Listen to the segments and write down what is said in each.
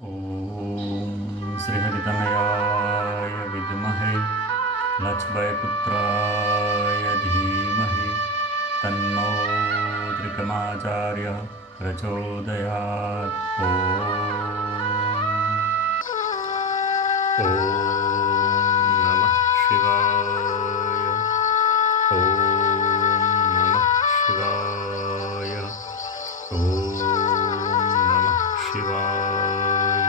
ॐ श्रीहरितनयाय विद्महे लक्ष्मणपुत्राय धीमहि तन्नो त्रिकमाचार्यः प्रचोदयात्। ॐ नमः शिवाय। ॐ नमः शिवाय। ॐ नमः शिवाय।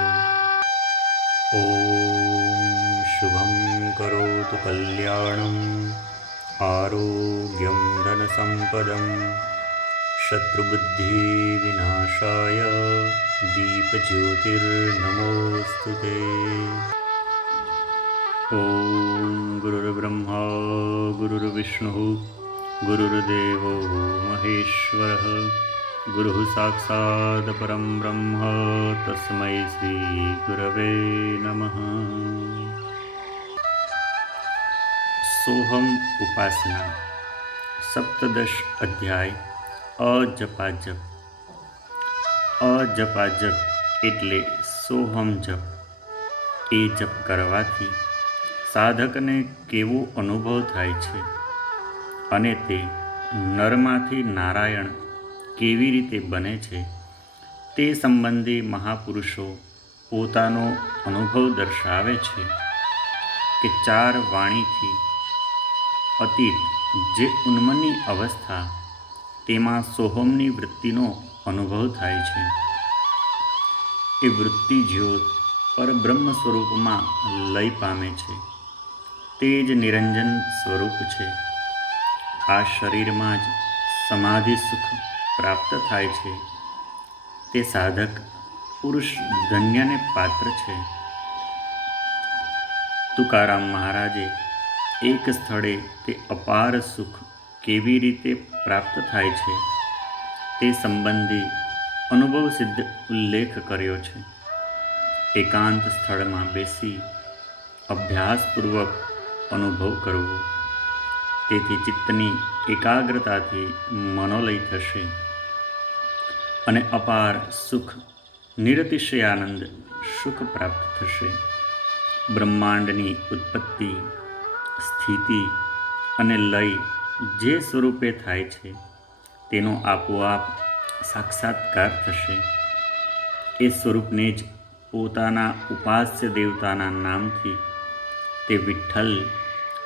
ॐ शुभं करोतु कल्याणम् आरोग्यं धनसम्पदं शत्रुबुद्धिविनाशाय दीपज्योतिर्नमोऽस्तु ते। ॐ गुरुर्ब्रह्मा गुरुर्विष्णुः गुरुर्देवो महेश्वरः गुरुः साक्षात् परं ब्रह्म तस्मै श्री गुरवे नमः। सोहम उपासना सप्तदश अध्याय अजपाजप। अजपाजप એટલે સોહમ જપ। એ જપ કરવાથી સાધકને કેવો અનુભવ થાય છે અને તે નરમાંથી નારાયણ કેવી રીતે બને છે તે સંબંધી મહાપુરુષો પોતાનો અનુભવ દર્શાવે છે કે ચાર વાણીથી અતીત જે ઉન્મની અવસ્થા તેમાં સોહમની વૃત્તિનો અનુભવ થાય છે। એ વૃત્તિ જ્યોત પરબ્રહ્મ સ્વરૂપમાં લય પામે છે। તે જ નિરંજન સ્વરૂપ છે। આ શરીરમાં જ સમાધિ સુખ પ્રાપ્ત થાય છે। તે સાધક પુરુષ ધન્યને પાત્ર છે। તુકારામ મહારાજે એક સ્થળે તે અપાર સુખ કેવી રીતે પ્રાપ્ત થાય છે તે સંબંધી અનુભવ સિદ્ધ ઉલ્લેખ કર્યો છે। એકાંત સ્થળમાં બેસી અભ્યાસપૂર્વક અનુભવ કરવો, તેથી ચિત્તની એકાગ્રતાથી મનોલય થશે અને અપાર સુખ નિરતિશય આનંદ સુખ પ્રાપ્ત થશે। બ્રહ્માંડની ઉત્પત્તિ સ્થિતિ અને લય જે સ્વરૂપે થાય છે તેનો આપોઆપ સાક્ષાત્કાર થશે। એ સ્વરૂપને જ પોતાના ઉપાસ્ય દેવતાના નામથી તે વિઠ્ઠલ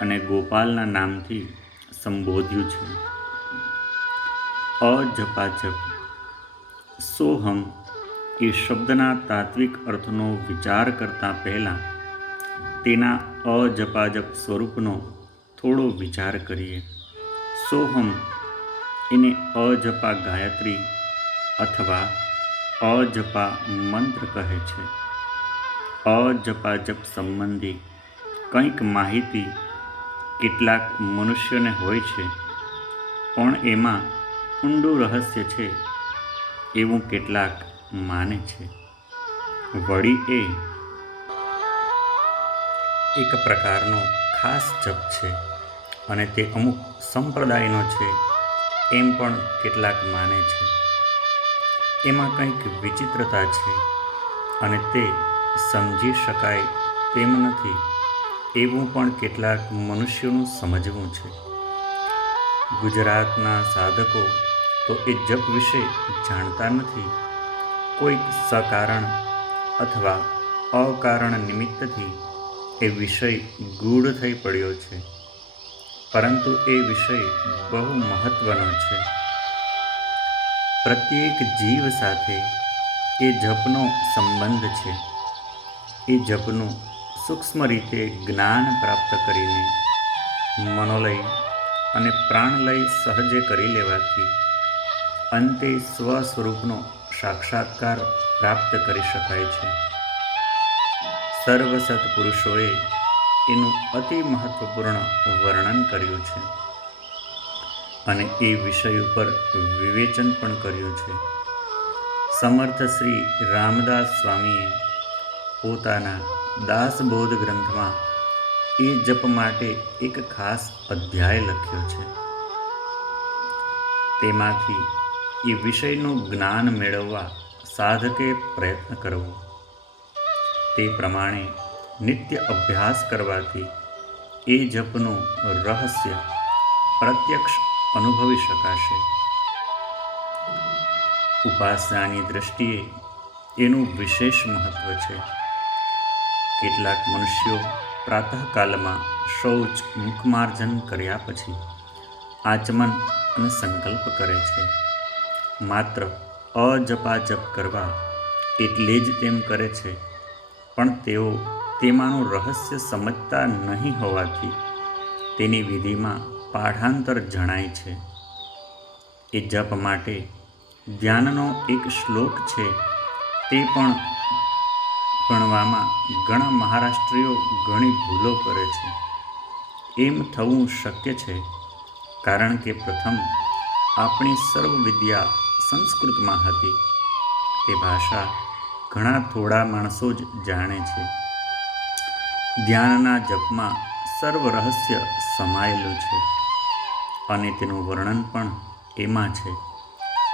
અને ગોપાલના નામથી સંબોધ્યું છે। અજપાજપ સોહમ એ શબ્દના તાત્વિક અર્થનો વિચાર કરતાં પહેલાં તેના અજપાજપ સ્વરૂપનો થોડો વિચાર કરીએ। સોહમ એને અજપા ગાયત્રી અથવા અજપા મંત્ર કહે છે। અજપાજપ સંબંધી કંઈક માહિતી કેટલાક મનુષ્યોને હોય છે, પણ એમાં ઊંડું રહસ્ય છે એવું કેટલાક માને છે। વળી એ એક પ્રકારનો ખાસ જપ છે અને તે અમુક સંપ્રદાયનો છે એમ પણ કેટલાક માને છે। એમાં કંઈક વિચિત્રતા છે અને તે સમજી શકાય તેમ નથી એવું પણ કેટલાક મનુષ્યોનું સમજવું છે। ગુજરાતના સાધકો તો એ જપ વિશે જાણતા નથી। કોઈક સકારણ અથવા અકારણ નિમિત્તથી એ વિષય ગૂઢ થઈ પડ્યો છે, પરંતુ એ વિષય બહુ મહત્વનો છે। પ્રત્યેક જીવ સાથે એ જપનો સંબંધ છે। એ જપનું સૂક્ષ્મ રીતે જ્ઞાન પ્રાપ્ત કરીને મનોલય અને પ્રાણલય સહજે કરી લેવાથી અંતે સ્વસ્વરૂપનો સાક્ષાત્કાર પ્રાપ્ત કરી શકાય છે। સર્વ સત્પુરુષોએ એનું અતિ મહત્વપૂર્ણ વર્ણન કર્યું છે અને એ વિષય ઉપર વિવેચન પણ કર્યું છે। સમર્થ શ્રી રામદાસ સ્વામીએ પોતાના દાસબોધ ગ્રંથમાં એ જપ માટે એક ખાસ અધ્યાય લખ્યો છે। તેમાંથી એ વિષયનું જ્ઞાન મેળવવા સાધકે પ્રયત્ન કરવો તે પ્રમાણે નિત્ય અભ્યાસ કરવાથી એ જપનું રહસ્ય પ્રત્યક્ષ અનુભવી શકાશે. ઉપાસનાની દૃષ્ટિએ એનું વિશેષ મહત્વ છે. કેટલાક મનુષ્યો પ્રાતઃકાલમાં શૌચ મુખમાર્જન કર્યા પછી આચમન અને સંકલ્પ કરે છે. માત્ર અજપાજપ કરવા એટલે જ તેમ કરે છે, પણ તેઓ તેમાંનું રહસ્ય સમજતા નહીં હોવાથી તેની વિધિમાં પાઠાંતર જણાય છે. એ જપ માટે ધ્યાનનો એક શ્લોક છે, તે પણ ભણવામાં ઘણા મહારાષ્ટ્રીઓ ઘણી ભૂલો કરે છે. એમ થવું શક્ય છે કારણ કે પ્રથમ આપણી સર્વ વિદ્યા સંસ્કૃતમાં હતી. તે ભાષા ઘણા થોડા માણસો જ જાણે છે. ધ્યાનના જપમાં સર્વ રહસ્ય સમાયેલું છે અને તેનું વર્ણન પણ એમાં છે.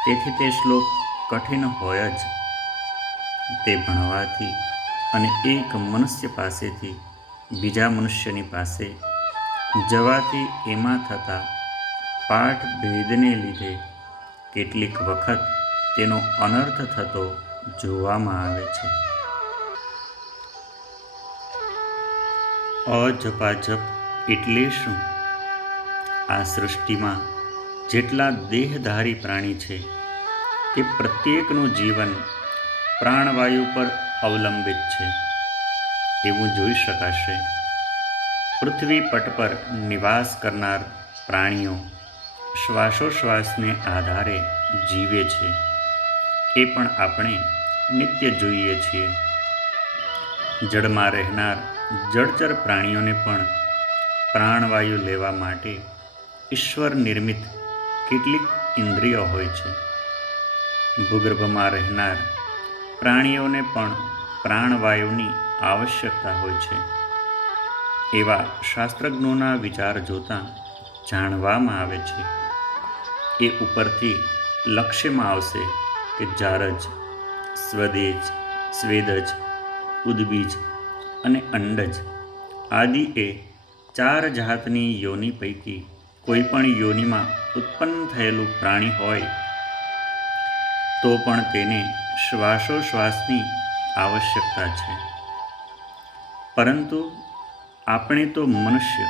તેથી તે શ્લોક કઠિન હોય જ. તે ભણવાથી અને એક મનુષ્ય પાસેથી બીજા મનુષ્યની પાસે જવાથી એમાં થતા પાઠ ભેદને લીધે કેટલીક વખત તેનો અનર્થ થતો જોવામાં આવે છે. અજપાજપ એટલે શું? આ સૃષ્ટિમાં જેટલા દેહધારી પ્રાણી છે તે પ્રત્યેકનું જીવન પ્રાણવાયુ પર અવલંબિત છે એવું જોઈ શકાશે. પૃથ્વી પટ પર નિવાસ કરનાર પ્રાણીઓ શ્વાસોશ્વાસને આધારે જીવે છે. એ પણ આપણે નિત્ય જોઈએ છીએ. જળમાં રહેનાર જળચર પ્રાણીઓને પણ પ્રાણવાયુ લેવા માટે ઈશ્વર નિર્મિત કેટલીક ઇન્દ્રિયો હોય છે. ભૂગર્ભમાં રહેનાર પ્રાણીઓને પણ પ્રાણવાયુની આવશ્યકતા હોય છે. એવા શાસ્ત્રજ્ઞોના વિચાર જોતાં જાણવામાં આવે છે. એ ઉપરથી લક્ષ્યમાં આવશે કે જારજ, સ્વદેજ, સ્વેદજ, ઉદ્બીજ અને અંડજ આદિ એ 4 જાતની યોનિ પૈકી કોઈ પણ યોનિમાં ઉત્પન્ન થયેલું પ્રાણી હોય તો પણ તેને શ્વાસોશ્વાસની આવશ્યકતા છે. પરંતુ આપણે તો મનુષ્ય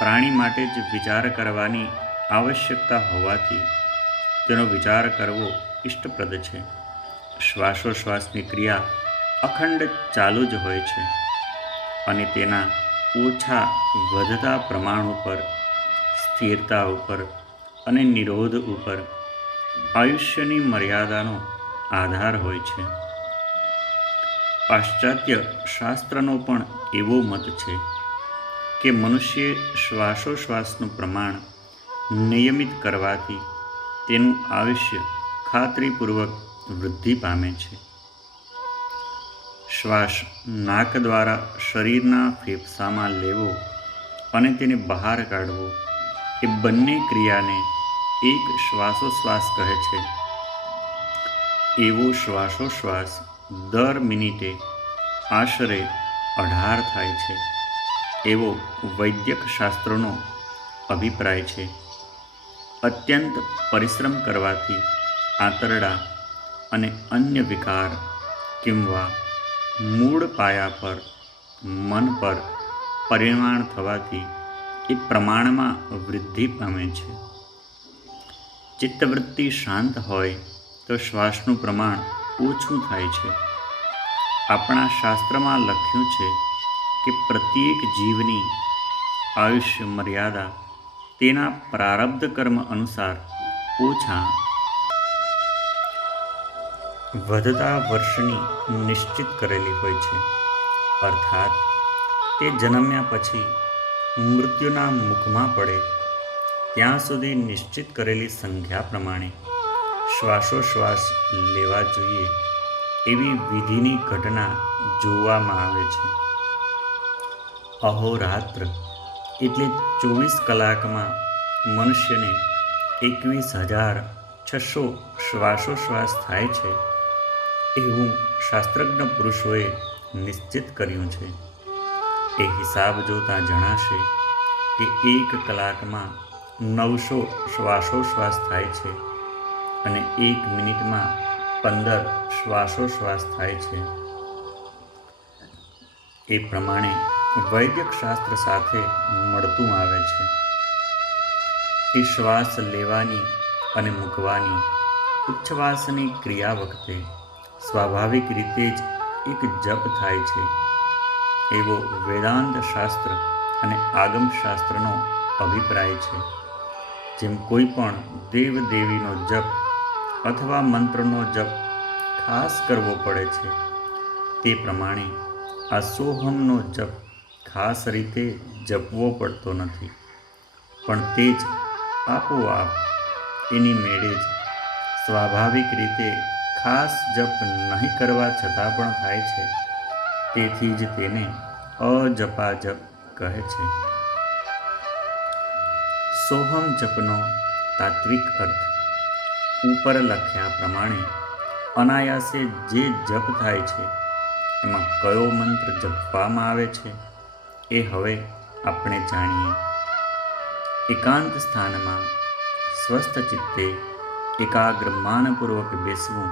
પ્રાણી માટે જ વિચાર કરવાની આવશ્યકતા હોવાથી તેનો વિચાર કરવો ઇષ્ટપ્રદ છે. શ્વાસોશ્વાસની ક્રિયા અખંડ ચાલુ જ હોય છે અને તેના ઓછા વધતા પ્રમાણ ઉપર, સ્થિરતા ઉપર અને નિરોધ ઉપર આયુષ્યની મર્યાદાનો આધાર હોય છે. પાશ્ચાત્ય શાસ્ત્રનો પણ એવો મત છે કે મનુષ્યે શ્વાસોશ્વાસનું પ્રમાણ નિયમિત કરવાથી તેનું આયુષ્ય ખાતરીપૂર્વક વૃદ્ધિ પામે છે. શ્વાસ નાક દ્વારા શરીરના ફેફસામાં લેવો અને તેને બહાર કાઢવો એ બંને ક્રિયાને એક શ્વાસોશ્વાસ કહે છે. એવો શ્વાસોશ્વાસ દર મિનિટે આશરે 18 થાય છે એવો વૈદ્યક શાસ્ત્રોનો અભિપ્રાય છે. અત્યંત પરિશ્રમ કરવાથી આંતરડા અને અન્ય વિકાર કિંવા મૂળ પાયા પર, મન પર પરિણામ થવાથી એ પ્રમાણમાં વૃદ્ધિ પામે છે. ચિત્તવૃત્તિ શાંત હોય તો શ્વાસનું પ્રમાણ ઓછું થાય છે. આપણા શાસ્ત્રમાં લખ્યું છે કે પ્રત્યેક જીવની આયુષ્ય મર્યાદા તેના પ્રારબ્ધ કર્મ અનુસાર ઓછા વધતા વર્ષની નિશ્ચિત કરેલી હોય છે. અર્થાત તે જન્મ્યા પછી મૃત્યુના મુખમાં પડે ત્યાં સુધી નિશ્ચિત કરેલી સંખ્યા પ્રમાણે શ્વાસોશ્વાસ લેવા જોઈએ એવી વિધિની ઘટના જોવામાં આવે છે. અહોરાત્ર એટલે 24 કલાકમાં મનુષ્યને 21,600 શ્વાસોશ્વાસ થાય છે એવું શાસ્ત્રજ્ઞ પુરુષોએ નિશ્ચિત કર્યું છે. એ હિસાબ જોતાં જણાશે કે 1 કલાકમાં 900 શ્વાસોશ્વાસ થાય છે અને 1 મિનિટમાં 15 શ્વાસોશ્વાસ થાય છે. એ પ્રમાણે વૈદિક શાસ્ત્ર સાથે મળતું આવે છે. એ શ્વાસ લેવાની અને મૂકવાની ઉચ્છ્વાસની ક્રિયા વખતે સ્વાભાવિક રીતે જ એક જપ થાય છે, એવો વેદાંત શાસ્ત્ર અને આગમ શાસ્ત્રનો અભિપ્રાય છે. જેમ કોઈ પણ દેવદેવીનો જપ અથવા મંત્રનો જપ ખાસ કરવો પડે છે, તે પ્રમાણે આ સોહમનો જપ ખાસ રીતે જપવો પડતો નથી, પણ તે જ આપોઆપ એની મેળે જ સ્વાભાવિક રીતે ખાસ જપ નહીં કરવા છતાં પણ થાય છે. તેથી જ તેને અજપાજપ કહે છે. સોહમ જપનો તાત્વિક અર્થ ઉપર લખ્યા પ્રમાણે અનાયાસે જે જપ થાય છે, એમાં કયો મંત્ર જપવામાં આવે છે એ હવે આપણે જાણીએ. એકાંત સ્થાનમાં સ્વસ્થ ચિત્તે એકાગ્ર માનપૂર્વક બેસવું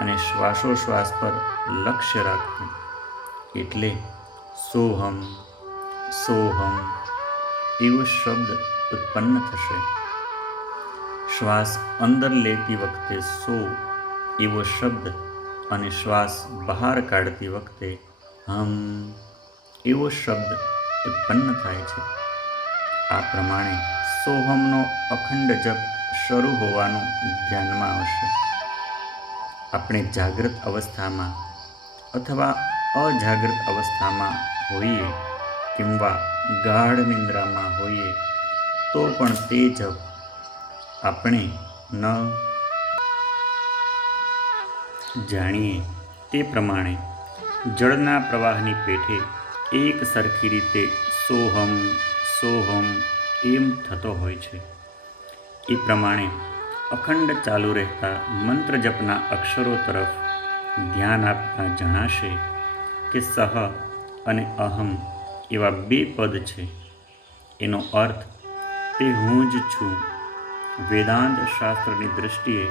અને શ્વાસોશ્વાસ પર લક્ષ્ય રાખવું, એટલે સોહમ સોહમ એવો શબ્દ ઉત્પન્ન થશે. શ્વાસ અંદર લેતી વખતે સો એવો શબ્દ અને શ્વાસ બહાર કાઢતી વખતે હમ એવો શબ્દ ઉત્પન્ન થાય છે. આ પ્રમાણે સોહમનો અખંડ જપ શરૂ હોવાનું ધ્યાનમાં આવશે. આપણે જાગૃત અવસ્થામાં અથવા અજાગૃત અવસ્થામાં હોઈએ કિંવા ગાઢ નિંદ્રામાં હોઈએ તો પણ તે જપ આપણે ન જાણીએ તે પ્રમાણે જળના પ્રવાહની પેઠે એક સરખી રીતે સોહમ સોહમ એમ થતો હોય છે. એ પ્રમાણે અખંડ ચાલુ રહેતા મંત્ર જપના અક્ષરો તરફ ધ્યાન આપતા જણાશે કે સહ અને અહમ એવા 2 પદ છે. એનો અર્થ તે હું જ છું. વેદાંત શાસ્ત્રની દૃષ્ટિએ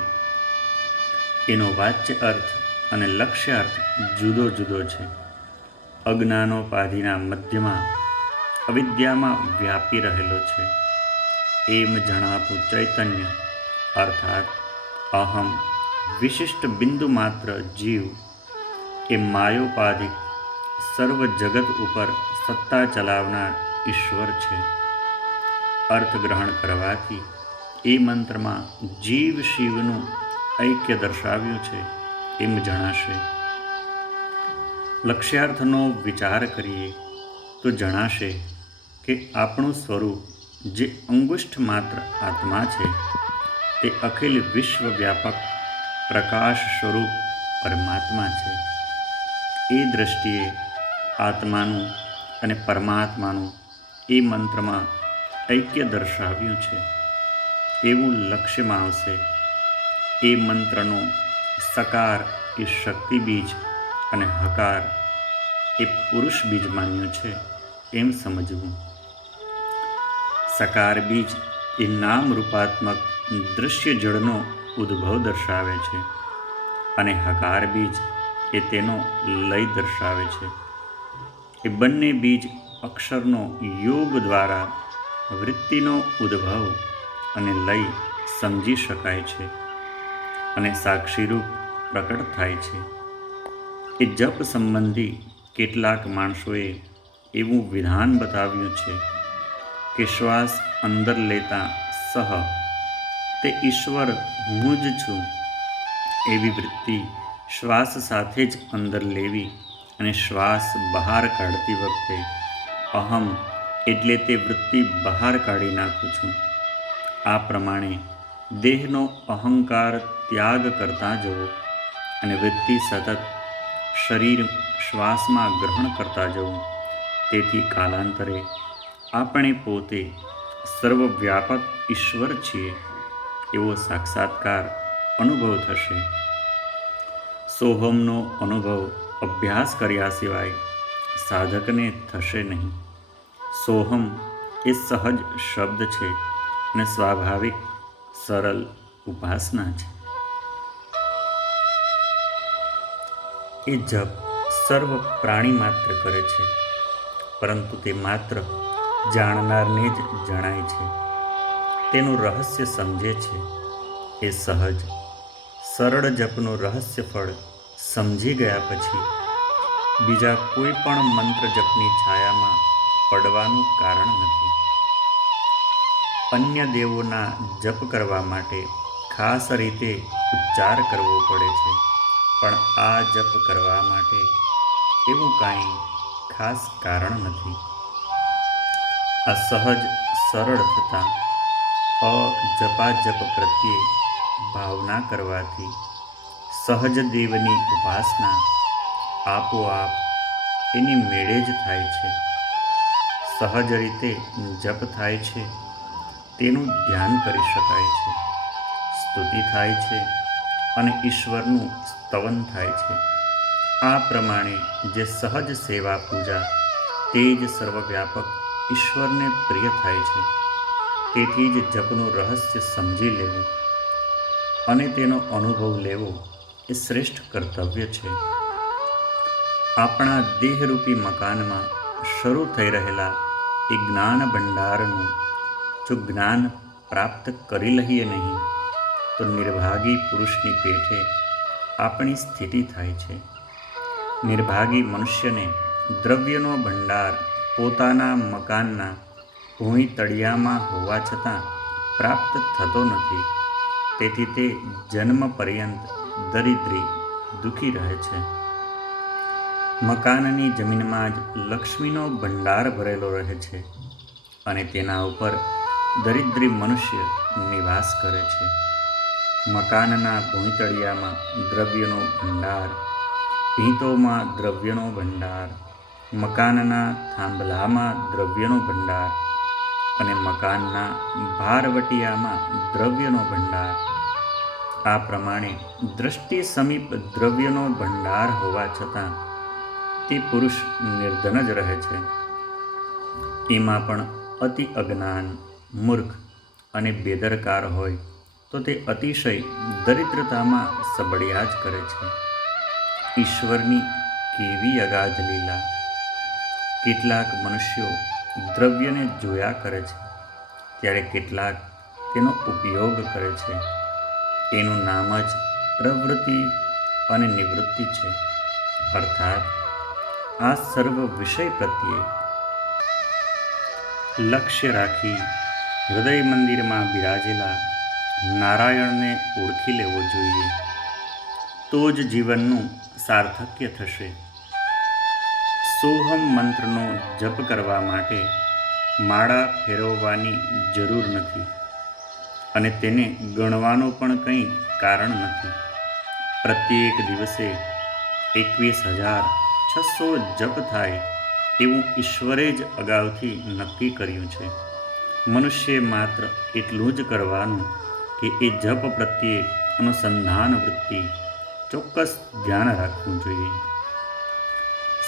એનો વાચ્ય અર્થ અને લક્ષ્ય અર્થ જુદો જુદો છે. અજ્ઞાનોપાધિના મધ્યમાં અવિદ્યામાં વ્યાપી રહેલો છે એમ જણાતું ચૈતન્ય અર્થાત અહમ વિશિષ્ટ બિંદુ માત્ર જીવ એ માયોપાધિક સર્વ જગત ઉપર સત્તા ચલાવનાર ઈશ્વર છે. અર્થગ્રહણ કરવાથી એ મંત્રમાં જીવ શિવનું ઐક્ય દર્શાવ્યું છે એમ જણાશે. લક્ષ્યાર્થનો વિચાર કરીએ તો જણાશે કે આપણું સ્વરૂપ જે અંગુષ્ઠ માત્ર આત્મા છે, તે અખિલ વિશ્વવ્યાપક પ્રકાશ સ્વરૂપ પરમાત્મા છે. એ દૃષ્ટિએ આત્માનું અને પરમાત્માનું એ મંત્રમાં ઐક્ય દર્શાવ્યું છે એવું લક્ષ્યમાં આવશે. એ મંત્રનો સકાર એ શક્તિ બીજ અને હકાર એ પુરુષ બીજ માન્યું છે એમ સમજવું. સકાર બીજ એ નામ રૂપાત્મક દૃશ્ય જળનો ઉદ્ભવ દર્શાવે છે અને હકાર બીજ એ તેનો લય દર્શાવે છે. એ બંને બીજ અક્ષરનો યોગ દ્વારા વૃત્તિનો ઉદ્ભવ અને લય સમજી શકાય છે અને સાક્ષીરૂપ પ્રકટ થાય છે. એ જપ સંબંધી કેટલાક માણસોએ એવું વિધાન બતાવ્યું છે કે શ્વાસ અંદર લેતા સહ તે ઈશ્વર હું જ છું એવી વૃત્તિ શ્વાસ સાથે જ અંદર લેવી અને શ્વાસ બહાર કાઢતી વખતે અહમ એટલે તે વૃત્તિ બહાર કાઢી નાખું છું. આ પ્રમાણે દેહનો અહંકાર ત્યાગ કરતા જવો અને વૃત્તિ સતત શરીર શ્વાસમાં ગ્રહણ કરતા જવું. તેથી કાલાંતરે આપણે પોતે સર્વવ્યાપક ઈશ્વર છીએ એવો સાક્ષાત્કાર અનુભવ થશે. સોહમનો અનુભવ અભ્યાસ કર્યા સિવાય સાધકને થશે નહીં. સોહમ એ સહજ શબ્દ છે અને સ્વાભાવિક સરળ ઉપાસના છે. એ જપ સર્વ પ્રાણી માત્ર કરે છે, પરંતુ તે માત્ર જાણનારને જ જણાય છે. તેનું રહસ્ય સમજે છે. એ સહજ સરળ જપનું રહસ્ય ફળ સમજી ગયા પછી બીજા કોઈ પણ મંત્ર જપની છાયામાં પડવાનું કારણ નથી. અન્ય દેવોના જપ કરવા માટે ખાસ રીતે ઉચ્ચાર કરવો પડે છે, પણ આ જપ કરવા માટે એવું કાંઈ ખાસ કારણ નથી. આ સહજ સરળ થતાં અજપાજપ પ્રત્યે ભાવના કરવાથી સહજ દેવની ઉપાસના આપોઆપ એની મેળે જ થાય છે. સહજ રીતે જપ થાય છે, તેનું ધ્યાન કરી શકાય છે, સ્તુતિ થાય છે અને ઈશ્વરનું સ્તવન થાય છે. આ પ્રમાણે જે સહજ સેવા પૂજા તે જ સર્વવ્યાપક ઈશ્વરને પ્રિય થાય છે. તેથી જ જપનું રહસ્ય સમજી લેવું અને તેનો અનુભવ લેવો એ શ્રેષ્ઠ કર્તવ્ય છે. આપણા દેહરૂપી મકાનમાં શરૂ થઈ રહેલા એ જ્ઞાન ભંડારનું જો જ્ઞાન પ્રાપ્ત કરી લઈએ નહીં તો નિર્ભાગી પુરુષની પેઠે આપણી સ્થિતિ થાય છે. નિર્ભાગી મનુષ્યને દ્રવ્યનો ભંડાર પોતાના મકાનના ભૂંયતળિયામાં હોવા છતાં પ્રાપ્ત થતો નથી. તેથી તે જન્મ પર્યંત દરિદ્રી દુઃખી રહે છે. મકાનની જમીનમાં જ લક્ષ્મીનો ભંડાર ભરેલો રહે છે અને તેના ઉપર દરિદ્રી મનુષ્ય નિવાસ કરે છે. મકાનના ભૂંયતળિયામાં દ્રવ્યનો ભંડાર, ભીંતોમાં દ્રવ્યનો ભંડાર, મકાનના થાંભલામાં દ્રવ્યનો ભંડાર અને મકાનના ભારવટિયામાં દ્રવ્યનો ભંડાર. આ પ્રમાણે દ્રષ્ટિ સમીપ દ્રવ્યનો ભંડાર હોવા છતાં તે પુરુષ નિર્ધન જ રહે છે. એમાં પણ અતિ અજ્ઞાન, મૂર્ખ અને બેદરકાર હોય તો તે અતિશય દરિદ્રતામાં સબળ્યા જ કરે છે. ઈશ્વરની કેવી અગાધ લીલા! કેટલાક મનુષ્યો દ્રવ્યને જોયા કરે છે, ત્યારે કેટલાક તેનો ઉપયોગ કરે છે. એનું નામ જ પ્રવૃત્તિ અને નિવૃત્તિ છે. અર્થાત આ સર્વ વિષય પ્રત્યે લક્ષ્ય રાખી હૃદય મંદિરમાં બિરાજેલા નારાયણને ઓળખી લેવો જોઈએ. તો જ જીવનનું સાર્થક્ય થશે. સોહમ મંત્રનો જપ કરવા માટે માળા ફેરવવાની જરૂર નથી અને તેને ગણવાનું પણ કંઈ કારણ નથી. પ્રત્યેક દિવસે 21,600 જપ થાય એવું ઈશ્વરે જ અગાઉથી નક્કી કર્યું છે. મનુષ્યે માત્ર એટલું જ કરવાનું કે એ જપ પ્રત્યે અનુસંધાન વૃત્તિ ચોક્કસ ધ્યાન રાખવું જોઈએ.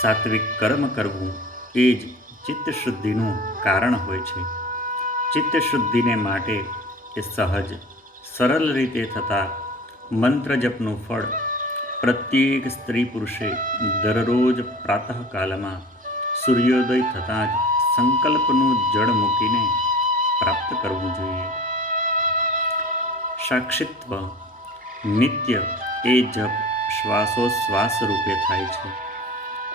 સાત્વિક કર્મ કરવું એ જ ચિત્તશુદ્ધિનું કારણ હોય છે. ચિત્તશુદ્ધિને માટે એ સહજ સરળ રીતે થતા મંત્ર જપનું ફળ પ્રત્યેક સ્ત્રી પુરુષે દરરોજ પ્રાતઃકાલમાં સૂર્યોદય થતાં જ સંકલ્પનું જળ મૂકીને પ્રાપ્ત કરવું જોઈએ. સાક્ષિત્વ નિત્ય એ જપ શ્વાસોશ્વાસ રૂપે થાય છે.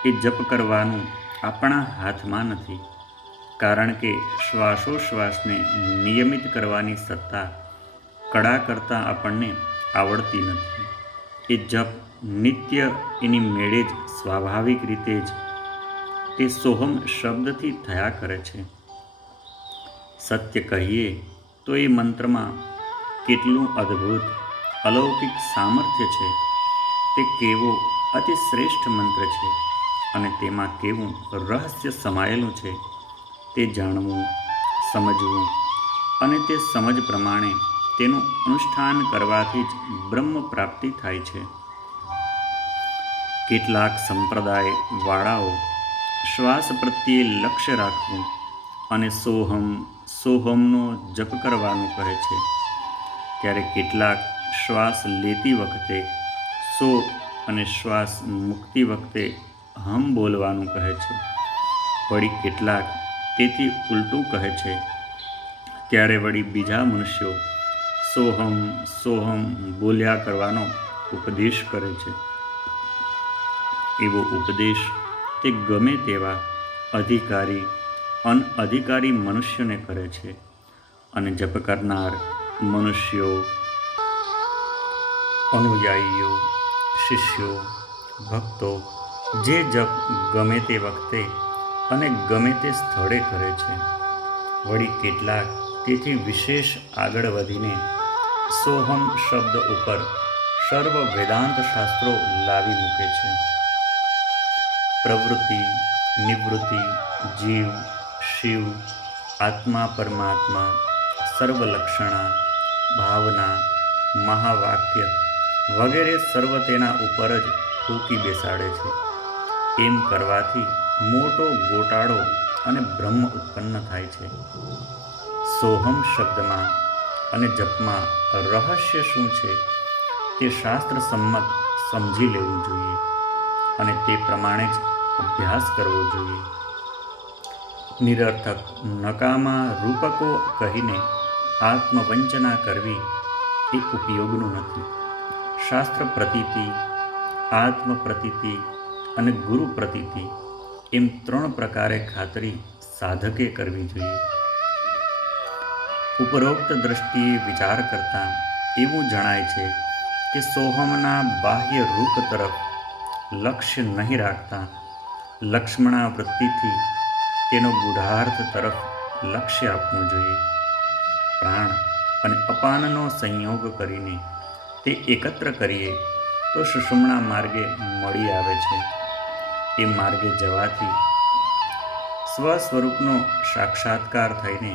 એ જપ કરવાનું આપણા હાથમાં નથી, કારણ કે શ્વાસોશ્વાસને નિયમિત કરવાની સત્તા કળા કરતાં આપણને આવડતી નથી. એ જપ નિત્ય એની મેળે જ સ્વાભાવિક રીતે જ તે સોહમ શબ્દથી થયા કરે છે. સત્ય કહીએ તો એ મંત્રમાં કેટલું અદ્ભુત અલૌકિક સામર્થ્ય છે. તે કેવો અતિ શ્રેષ્ઠ મંત્ર છે અને તેમાં કેવું રહસ્ય સમાયેલું છે તે જાણવું, સમજવું અને તે સમજ પ્રમાણે તેનું અનુષ્ઠાન કરવાથી જ બ્રહ્મ પ્રાપ્તિ થાય છે. કેટલાક સંપ્રદાય વાળાઓ શ્વાસ પ્રત્યે લક્ષ્ય રાખવું અને સોહમ સોહમનો જપ કરવાનું કહે છે, ત્યારે કેટલાક શ્વાસ લેતી વખતે સો અને શ્વાસ મૂકતી વખતે હમ બોલવાનું કહે છે. વળી કેટલાક તેથી ઉલટું કહે છે, ત્યારે વળી બીજા મનુષ્યો સોહમ સોહમ બોલ્યા કરવાનો ઉપદેશ કરે છે. એવો ઉપદેશ તે ગમે તેવા અધિકારી અનઅધિકારી મનુષ્યને કરે છે, અને જપ કરનાર મનુષ્યો, અનુયાયીઓ, શિષ્યો, ભક્તો જે જપ ગમે તે વખતે અને ગમે તે સ્થળે કરે છે. વળી કેટલાક તેથી વિશેષ આગળ વધીને સોહમ શબ્દ ઉપર સર્વ વેદાંત શાસ્ત્રો લાવી મૂકે છે. પ્રવૃત્તિ, નિવૃત્તિ, જીવ, શિવ, આત્મા પરમાત્મા, સર્વલક્ષણા, ભાવના, મહાવાક્ય વગેરે સર્વ તેના ઉપર જ ફૂંકી બેસાડે છે. એમ કરવાથી મોટો ગોટાળો અને બ્રહ્મ ઉત્પન્ન થાય છે. સોહમ શબ્દમાં અને જપમાં રહસ્ય શું છે તે શાસ્ત્ર સંમત સમજી લેવું જોઈએ અને તે પ્રમાણે જ અભ્યાસ કરવો જોઈએ. નિરર્થક નકામા રૂપકો કહીને આત્મવંચના કરવી એ ઉપયોગનું નથી. શાસ્ત્ર પ્રતીતિ, આત્મ પ્રતીતિ અને ગુરુ પ્રતીતિ એમ 3 પ્રકારે ખાતરી સાધકે કરવી જોઈએ. ઉપરોક્ત દ્રષ્ટિએ વિચાર કરતાં એવું જણાય છે કે સોહમના બાહ્ય રૂપ તરફ લક્ષ્ય નહીં રાખતા લક્ષ્મણા વૃત્તિથી તેનો ગૂઢાર્થ તરફ લક્ષ્ય આપવું જોઈએ. પ્રાણ અને અપાનનો સંયોગ કરીને તે એકત્ર કરીએ તો સુષુમ્ના માર્ગે મળી આવે છે. એ માર્ગે જવાથી સ્વસ્વરૂપનો સાક્ષાત્કાર થઈને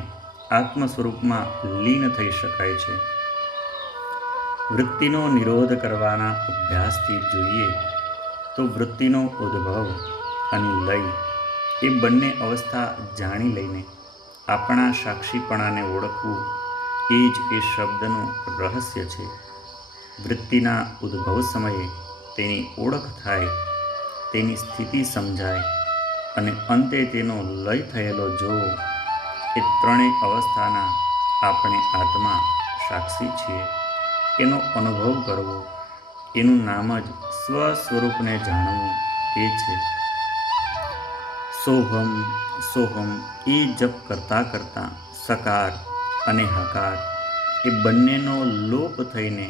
આત્મ સ્વરૂપમાં લીન થઈ શકાય છે. વૃત્તિનો નિરોધ કરવાના અભ્યાસથી જોઈએ તો વૃત્તિનો ઉદ્ભવ અને લય એ બંને અવસ્થા જાણી લઈને આપણા સાક્ષીપણાને ઓળખવું એ જ એ શબ્દનું રહસ્ય છે. વૃત્તિના ઉદ્ભવ સમયે તેની ઓળખ થાય, તેની સ્થિતિ સમજાય અને અંતે તેનો લય થયેલો જોવો, એ 3 અવસ્થાના આપણે આત્મા સાક્ષી છીએ એનો અનુભવ કરવો, એનું નામ જ સ્વસ્વરૂપને જાણવું એ છે. સોહમ સોહમ એ જપ કરતાં કરતાં સકાર અને હકાર એ બંનેનો લોપ થઈને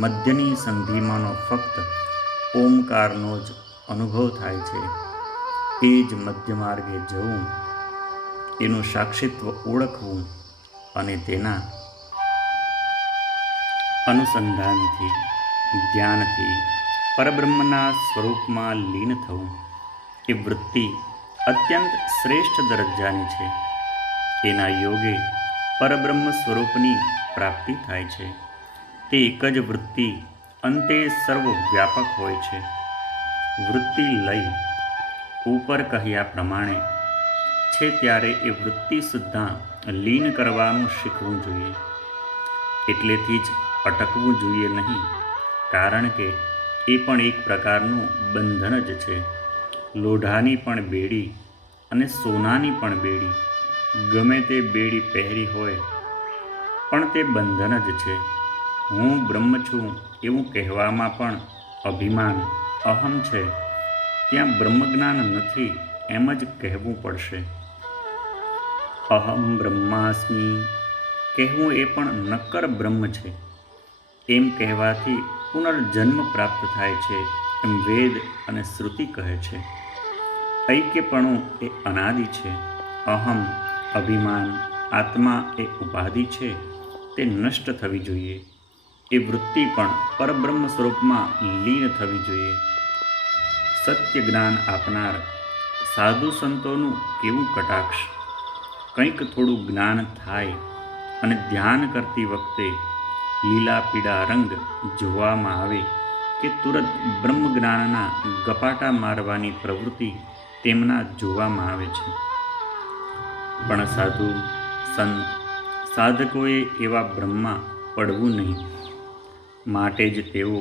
મધ્યની સંધિમાંનો ફક્ત ઓમકારનો જ અનુભવ થાય છે. એ જ મધ્ય માર્ગે જવું, એનું સાક્ષિત્વ ઓળખવું અને તેના અનુસંધાનથી જ્ઞાનથી પરબ્રહ્મના સ્વરૂપમાં લીન થવું એ વૃત્તિ અત્યંત શ્રેષ્ઠ દરજ્જાની છે. એના યોગે પરબ્રહ્મ સ્વરૂપની પ્રાપ્તિ થાય છે. તે એક જ વૃત્તિ અંતે સર્વવ્યાપક હોય છે. વૃત્તિ લય ઉપર કહ્યા પ્રમાણે છે, ત્યારે એ વૃત્તિ સુદ્ધા લીન કરવાનું શીખવું જોઈએ. એટલેથી જ અટકવું જોઈએ નહીં, કારણ કે એ પણ એક પ્રકારનું બંધન જ છે. લોઢાની પણ બેડી અને સોનાની પણ બેડી, ગમે તે બેડી પહેરી હોય પણ તે બંધન જ છે. હું બ્રહ્મ છું એવું કહેવામાં પણ અભિમાન, અહમ છે. ત્યાં બ્રહ્મજ્ઞાન નથી એમ જ કહેવું પડશે. અહમ બ્રહ્માસ્મિ કહેવું એ પણ નક્કર બ્રહ્મ છે. એમ કહેવાથી પુનર્જન્મ પ્રાપ્ત થાય છે એમ વેદ અને શ્રુતિ કહે છે. ઐક્યપણું એ અનાદિ છે. અહમ, અભિમાન, આત્મા એ ઉપાધિ છે, તે નષ્ટ થવી જોઈએ. એ વૃત્તિ પણ પરબ્રહ્મ સ્વરૂપમાં લીન થવી જોઈએ. સત્ય જ્ઞાન આપનાર સાધુ સંતોનું કેવું કટાક્ષ! કંઈક થોડું જ્ઞાન થાય અને ધ્યાન કરતી વખતે લીલા પીળા રંગ જોવામાં આવે કે તુરત બ્રહ્મજ્ઞાનના ગપાટા મારવાની પ્રવૃત્તિ તેમના જોવામાં આવે છે. પણ સાધુ સંત સાધકોએ એવા બ્રહ્મા પડવું નહીં. માટે જ તેઓ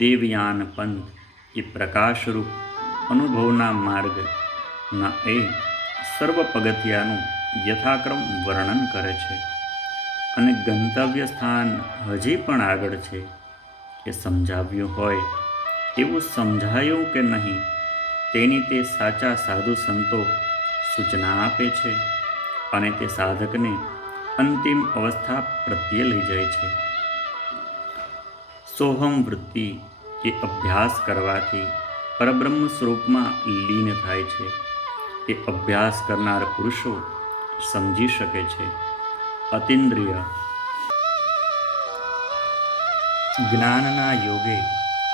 દેવયાન પંથ એ પ્રકાશરૂપ અનુભવના માર્ગના એ સર્વ પગથિયાનું યથાક્રમ વર્ણન કરે છે. અને ગંતવ્ય સ્થાન હજી પણ આગળ છે એ સમજાવ્યું હોય એવું સમજાયું કે નહીં તેની તે સાચા સાધુ સંતો સૂચના આપે છે અને તે સાધકને અંતિમ અવસ્થા પ્રત્યે લઈ જાય છે. સોહમ વૃત્તિ એ અભ્યાસ કરવાથી પરબ્રહ્મ સ્વરૂપમાં લીન થાય છે. એ અભ્યાસ કરનાર પુરુષો સમજી શકે છે. અતિન્દ્રિય જ્ઞાનના યોગે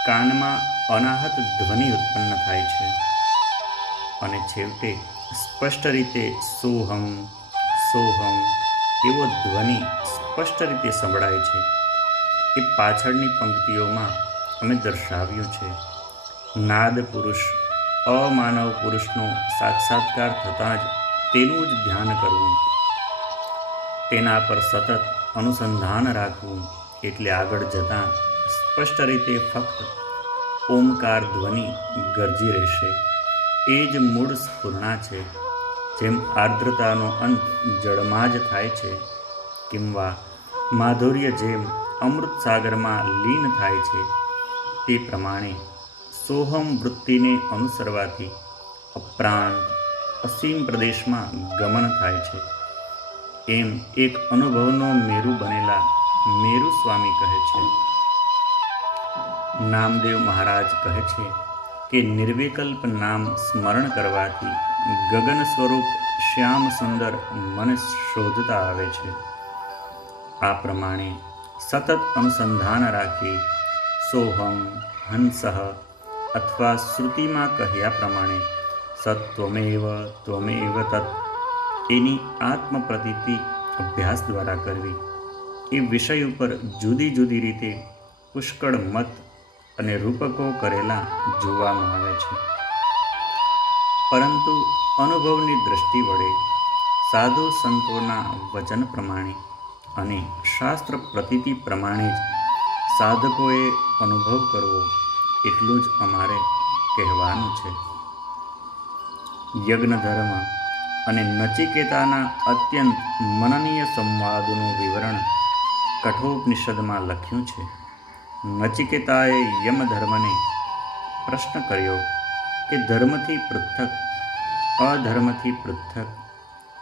કાનમાં અનાહત ધ્વનિ ઉત્પન્ન થાય છે અને છેવટે સ્પષ્ટ રીતે સોહમ સોહમ એવો ધ્વનિ સ્પષ્ટ રીતે સંભળાય છે. એ પાછળની પંક્તિઓમાં અમે દર્શાવ્યું છે. નાદ પુરુષ અમાનવ પુરુષનો સાક્ષાત્કાર થતાં જ તેનું જ ધ્યાન કરવું, તેના પર સતત અનુસંધાન રાખવું, એટલે આગળ જતાં સ્પષ્ટ રીતે ફક્ત ઓમકાર ધ્વનિ ગરજી રહેશે. એ જ મૂળ સ્ફુરણા છે. જેમ આર્દ્રતાનો અંત જળમાં જ થાય છે, કિંવા માધુર્ય જેમ અમૃત સાગરમાં લીન થાય છે, તે પ્રમાણે સોહમ વૃત્તિને અનુસરવાથી અપ્રાંત અસીમ પ્રદેશમાં ગમન થાય છે. એમ એક અનુભવનો મેરુ બનેલા મેરુ સ્વામી કહે છે. નામદેવ મહારાજ કહે છે કે નિર્વિકલ્પ નામ સ્મરણ કરવાથી ગગન સ્વરૂપ શ્યામ સુંદર મન શોધતા આવે છે. આ પ્રમાણે સતત અનુસંધાન રાખી સોહમ હંસઃ અથવા શ્રુતિમાં કહ્યા પ્રમાણે સત્વમેવ ત્વમેવ તત્ એની આત્મપ્રતીતિ અભ્યાસ દ્વારા કરવી. એ વિષય ઉપર જુદી જુદી રીતે પુષ્કળ મત અને રૂપકો કરેલા જોવામાં આવે છે. પરંતુ અનુભવની દૃષ્ટિ વડે સાધુ સંતોના વચન પ્રમાણે અને શાસ્ત્ર પ્રતીતિ પ્રમાણે જ સાધકોએ અનુભવ કરવો એટલું જ અમારે કહેવાનું છે. યજ્ઞધર્મ અને નચિકેતાના અત્યંત મનનીય સંવાદનું વિવરણ કઠોપનિષદમાં લખ્યું છે. નચિકેતાએ યમધર્મને પ્રશ્ન કર્યો કે ધર્મથી પૃથક, અધર્મથી પૃથક,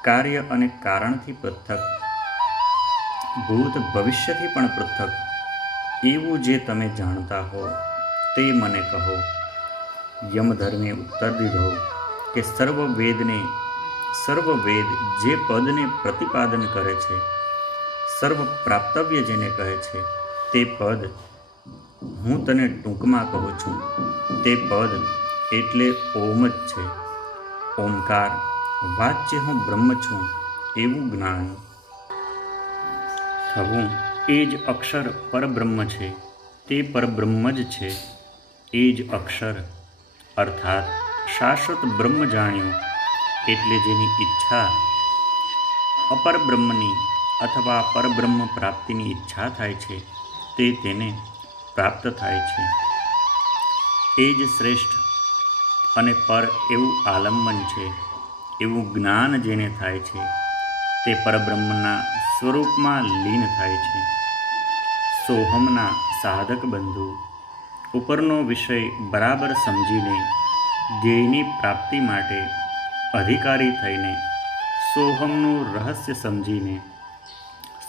કાર્ય અને કારણથી પૃથક, ભૂત ભવિષ્યથી પણ પૃથક એવું જે તમે જાણતા હો તે મને કહો. યમધર્મે ઉત્તર દીધો કે સર્વ વેદ જે પદને પ્રતિપાદન કરે છે, સર્વ પ્રાપ્તવ્ય જેને કહે છે, તે પદ હું તને ટૂંકમાં કહું છું. તે પદ એટલે ઓમ જ છે. ઓમકાર વાચ્ય હું બ્રહ્મ છું એવું જ્ઞાન થવું. એ જ અક્ષર પરબ્રહ્મ છે. તે પરબ્રહ્મ જ છે. એ જ અક્ષર અર્થાત શાશ્વત બ્રહ્મ જાણ્યું એટલે જેની ઈચ્છા અપરબ્રહ્મની અથવા પરબ્રહ્મ પ્રાપ્તિની ઈચ્છા થાય છે તે તેને પ્રાપ્ત થાય છે. એ જ શ્રેષ્ઠ અને પર એવું આલંબન છે. એવું જ્ઞાન જેને થાય છે તે પરબ્રહ્મના સ્વરૂપમાં લીન થાય છે. સોહમના સાધક બંધુ ઉપરનો વિષય બરાબર સમજીને ધ્યેયની પ્રાપ્તિ માટે અધિકારી થઈને સોહમનું રહસ્ય સમજીને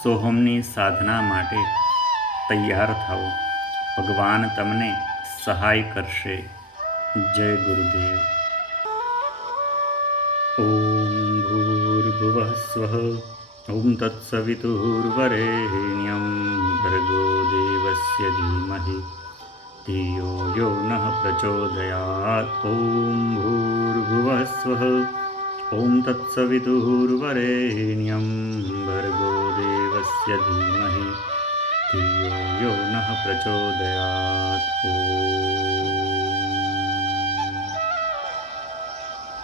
સોહમની સાધના માટે તૈયાર થાઓ. ભગવાન તમને સહાય કરશે. જય ગુરુદેવ. ઓમ ભૂર્ભુવઃ સ્વઃ ઓમ તત્સવિતુર્વરેણ્યં ભર્ગો દેવસ્ય ધીમહિ ધિયો યો નઃ પ્રચોદયાત. ઓમ ભૂર્ભુવઃ સ્વઃ ઓમ તત્સવિતુર્વરેણ્યં ભર્ગો દેવસ્ય ધીમહિ ધિયો યો નઃ પ્રચોદયાત. ઓમ